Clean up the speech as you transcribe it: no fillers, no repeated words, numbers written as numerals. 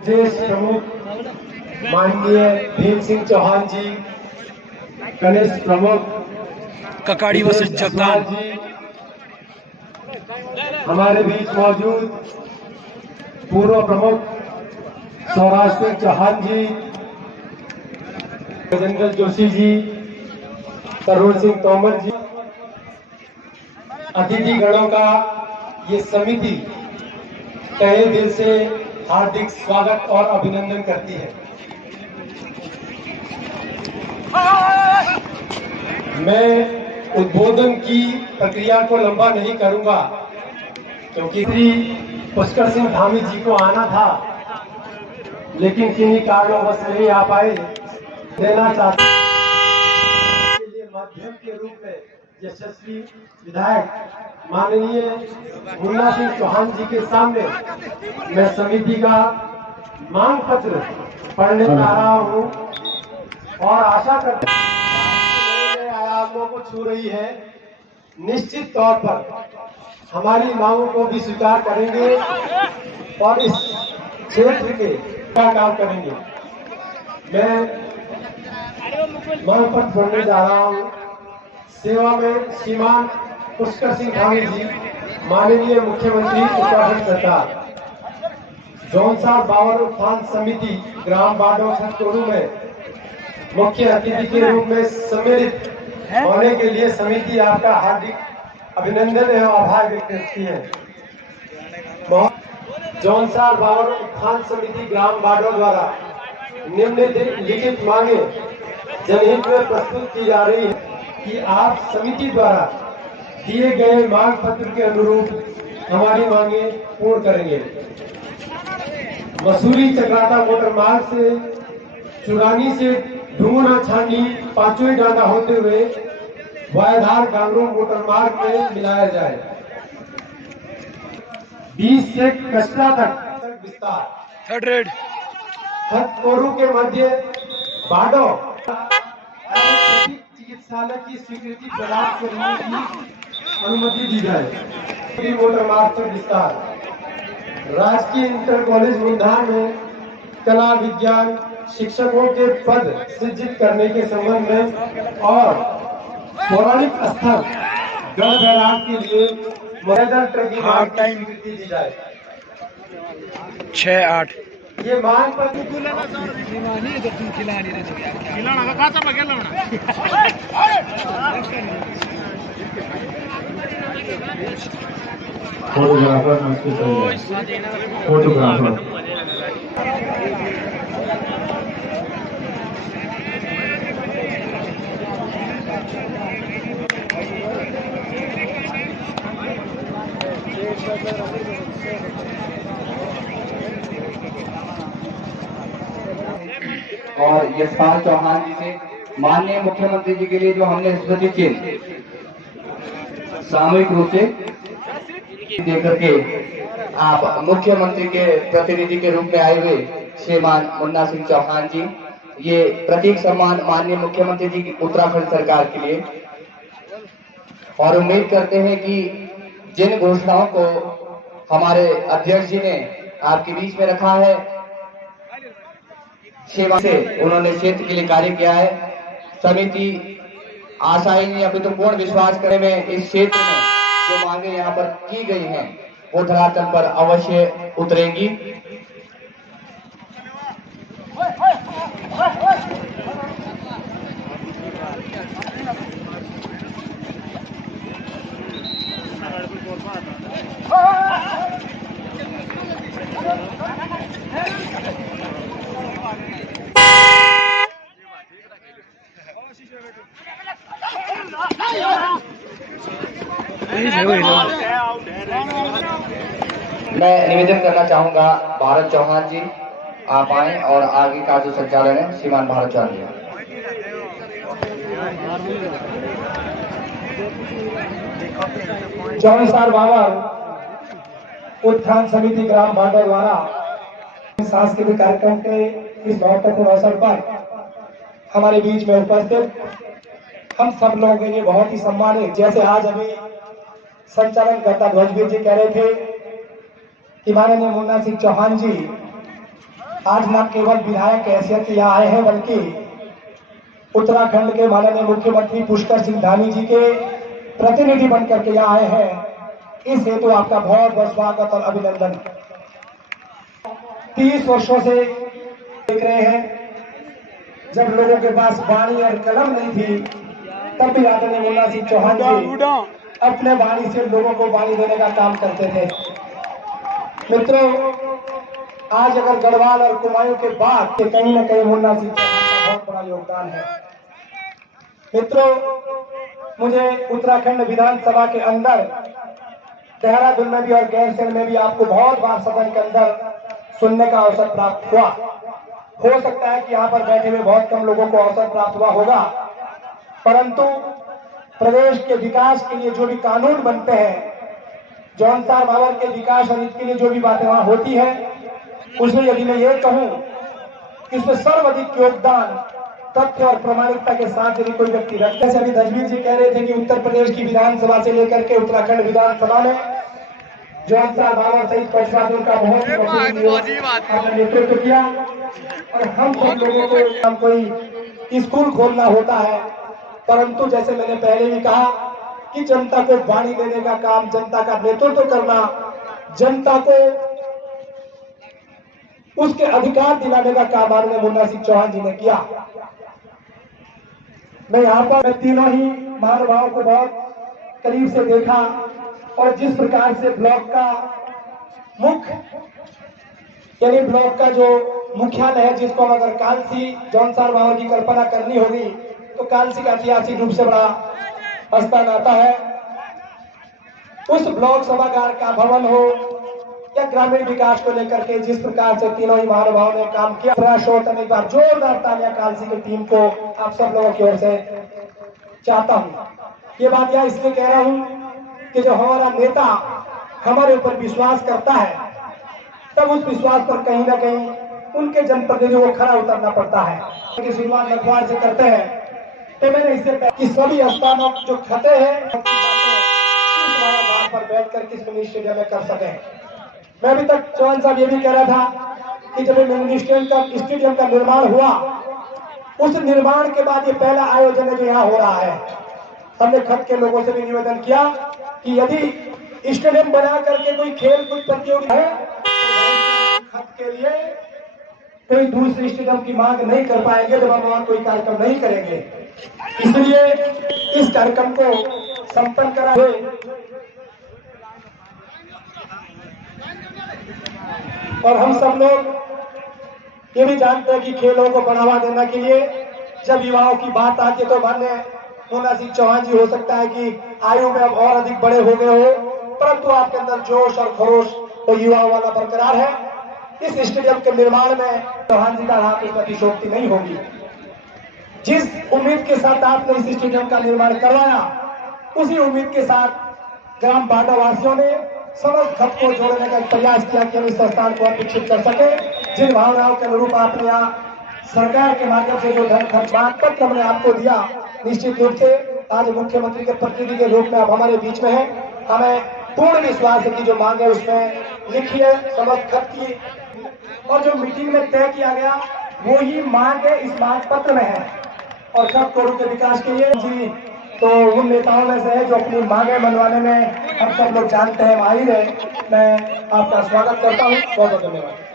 प्रदेश प्रमुख माननीय भीम सिंह चौहान जी, प्रदेश प्रमुख ककाड़ी व जगदान जी हमारे बीच मौजूद, पूर्व प्रमुख स्वराज सिंह चौहान जी, गजेंद्र जोशी जी, तरुण सिंह तोमर जी, अतिथि गणों का ये समिति तहे दिल से हार्दिक स्वागत और अभिनंदन करती है। मैं उद्बोधन की प्रक्रिया को लंबा नहीं करूंगा क्योंकि श्री पुष्कर सिंह धामी जी को आना था, लेकिन किन्हीं कारणवश नहीं आ पाए। देना चाहते के लिए माध्यम के रूप में यशस्वी विधायक माननीय मुन्ना सिंह चौहान जी के सामने मैं समिति का मांग पत्र पढ़ने जा रहा हूं और आशा करता हूं आयामों को छू रही है। निश्चित तौर पर हमारी मांगों को भी स्वीकार करेंगे और इस क्षेत्र के का काम करेंगे। मैं मांग पत्र पढ़ने जा रहा हूं। सेवा में श्रीमान पुष्कर सिंह धामी जी, माननीय मुख्यमंत्री उत्तराखंड सरकार, जौनसार बावर उत्थान समिति ग्राम बाडो छतोरू में मुख्य अतिथि के रूप में सम्मिलित होने के लिए समिति आपका हार्दिक अभिनंदन एवं आभार व्यक्त करती है। जौनसार बावर उत्थान समिति ग्राम बाडो द्वारा निम्नलिखित मांगे जनहित में प्रस्तुत की जा रही है कि आप समिति द्वारा दिए गए मांग पत्र के अनुरूप हमारी मांगे पूर्ण करेंगे। मसूरी चक्राता मोटर मार्ग से चुरानी से ढूंगना छानी पांचवी डांडा होते हुए वायधार गांगरू मोटर मार्ग में मिलाया जाए। 20 से कचरा तक विस्तार छतोरू के मध्य बाडो चिकित्सालय की स्वीकृति प्रदान करने की अनुमति दी जाए। मोटर मार्ग पर विस्तार, राजकीय इंटर कॉलेज मुंधार में कला विज्ञान शिक्षकों के पद सृजित करने के संबंध में और पौराणिक स्थल गढ़ के लिए मैदान ट्रैकिंग टाइम स्वीकृति दी जाए। 6-8 ये मांग पर फोटोग्राफर और यशपाल चौहान जी से माननीय मुख्यमंत्री जी के लिए जो हमने स्मृति चिन्ह सामूहिक रूप से देकर के आप मुख्यमंत्री के प्रतिनिधि के रूप में आए हुए श्रीमान मुन्ना सिंह चौहान जी, ये प्रतीक सम्मान माननीय मुख्यमंत्री जी की उत्तराखंड सरकार के लिए। और उम्मीद करते हैं कि जिन घोषणाओं को हमारे अध्यक्ष जी ने आपके बीच में रखा है, सेवा से उन्होंने क्षेत्र के लिए कार्य किया है। समिति आशाएं नहीं अभी तो पूर्ण विश्वास करे में इस क्षेत्र में जो मांगे यहाँ पर की गई हैं वो धरातल पर अवश्य उतरेगी। मैं निवेदन करना चाहूंगा भारत चौहान जी, आप आए और आगे का जो संचालन है श्रीमान भारत चौहान जी। जौनसार बावर उत्थान समिति ग्राम बाडो द्वारा सांस्कृतिक कार्यक्रम के इस महत्वपूर्ण अवसर पर हमारे बीच में उपस्थित हम सब लोगों के लिए बहुत ही सम्मानित, जैसे आज अभी संचालन करता ध्वजवीर जी कह रहे थे कि माननीय मुन्ना सिंह चौहान जी आज न केवल विधायक की हैसियत से यहाँ आए हैं, बल्कि उत्तराखंड के माननीय मुख्यमंत्री पुष्कर सिंह धामी जी के प्रतिनिधि बनकर के यहाँ आए हैं। इस हेतु आपका बहुत बहुत स्वागत और अभिनंदन। 30 वर्षों से देख रहे हैं, जब लोगों के पास वाणी और कलम नहीं थी, तब भी आदरणीय मुन्ना सिंह चौहान जी अपने वाणी से लोगों को वाणी देने का काम करते थे। मित्रों, आज अगर गढ़वाल और कुमायूं के बाद के कहीं न कहीं मुन्ना सिंह चौहान का बहुत बड़ा योगदान है। मित्रों, मुझे उत्तराखंड विधानसभा के अंदर देहरादून में भी और गैरसैंण में भी आपको बहुत बार सदन के अंदर सुनने का अवसर प्राप्त हुआ। हो सकता है कि यहाँ पर बैठे हुए बहुत कम लोगों को अवसर प्राप्त हुआ होगा, परंतु प्रदेश के विकास के लिए जो भी कानून बनते हैं, जौनसार भावर के विकास और इसके लिए जो भी बातें वहां होती है, उसमें यदि मैं ये कहूं कि इसमें सर्वाधिक योगदान तथ्य और प्रमाणिकता के साथ यदि कोई व्यक्ति रखते हैं। अभी धर्मवीर जी कह रहे थे कि उत्तर प्रदेश की विधानसभा से लेकर के उत्तराखंड विधानसभा में जौनसार भावर सहित पक्षपातों का बहुत ही नेतृत्व किया। और हम सब लोगों को हम कोई स्कूल खोलना होता है, परंतु जैसे मैंने पहले भी कहा कि जनता को वाणी देने का काम, जनता का नेतृत्व करना, जनता को उसके अधिकार दिलाने का काम माननीय मुन्ना सिंह चौहान जी ने किया। मैं यहाँ पर मैं तीनों ही महानुभावों को बहुत करीब से देखा और जिस प्रकार से ब्लॉक का मुख्य यानी ब्लॉक का जो मुख्यालय है, जिसको अगर कालसी जौनसार भावर की कल्पना करनी होगी तो कालसी का ऐतिहासिक रूप से बड़ा स्थान आता है। उस ब्लॉक सभागार का भवन हो या ग्रामीण विकास को लेकर के जिस प्रकार से तीनों ही महानुभावों ने काम किया, एक बार जोरदार तालियां कालसी की टीम को आप सब लोगों की ओर से चाहता हूं। ये बात यह इसलिए कह रहा हूं कि जब हमारा नेता हमारे ऊपर विश्वास करता है, तब उस विश्वास पर कहीं ना कहीं उनके जनप्रतिनिधियों को खरा उतरना पड़ता है। कि शुरुआत लखवाड़ से करते हैं, तो मैंने इससे कि सभी स्थानों जो खते हैं पर बैठ कर किस मिनी स्टेडियम में कर सके। मैं अभी तक चौहान साहब ये भी कह रहा था कि जब मिनी स्टेडियम का निर्माण हुआ, उस निर्माण के बाद ये पहला आयोजन है जो यहाँ हो रहा है। हमने खत के लोगों से भी निवेदन किया कि यदि स्टेडियम बना करके कोई खेल कूद प्रतियोगिता है, तो खत के लिए कोई दूसरे स्टेडियम की मांग नहीं कर पाएंगे जब हम वहां कोई कार्यक्रम नहीं करेंगे। इसलिए इस कार्यक्रम को संपन्न करा हुए और हम सब लोग ये भी जानते हैं कि खेलों को बढ़ावा देने के लिए जब युवाओं की बात आती है तो माननीय मुन्ना सिंह चौहान जी हो सकता है कि आयु में अब और अधिक बड़े हो गए हो, परंतु आपके अंदर जोश और खरोश तो युवाओं वाला बरकरार है। इस स्टेडियम के निर्माण में चौहान जी का हाथ उसमें अतिशोक्ति नहीं होगी। जिस उम्मीद के साथ आपने इस स्टेडियम का निर्माण करवाया, उसी उम्मीद के साथ ग्राम बाडा वासियों ने समस्त खत को जोड़ने का प्रयास किया कि हम इस संस्थान को विकसित कर सके। जिन भावनाओं के अनुरूप आपने यहाँ सरकार के माध्यम से जो धन खर्च पत्र हमने आपको दिया, निश्चित रूप से आज मुख्यमंत्री के प्रतिनिधि के रूप में आप हमारे बीच में हैं। हमें पूर्ण विश्वास है कि जो मांगे उसमें लिखी है समस्त खत की, और जो मीटिंग में तय किया गया वो ही मांग इस मांग पत्र में है। और सब कोरों के विकास के लिए जी तो उन नेताओं में से है जो अपनी मांगे मनवाने में हम सब लोग जानते हैं माहिर है। मैं आपका स्वागत करता हूँ। बहुत बहुत धन्यवाद।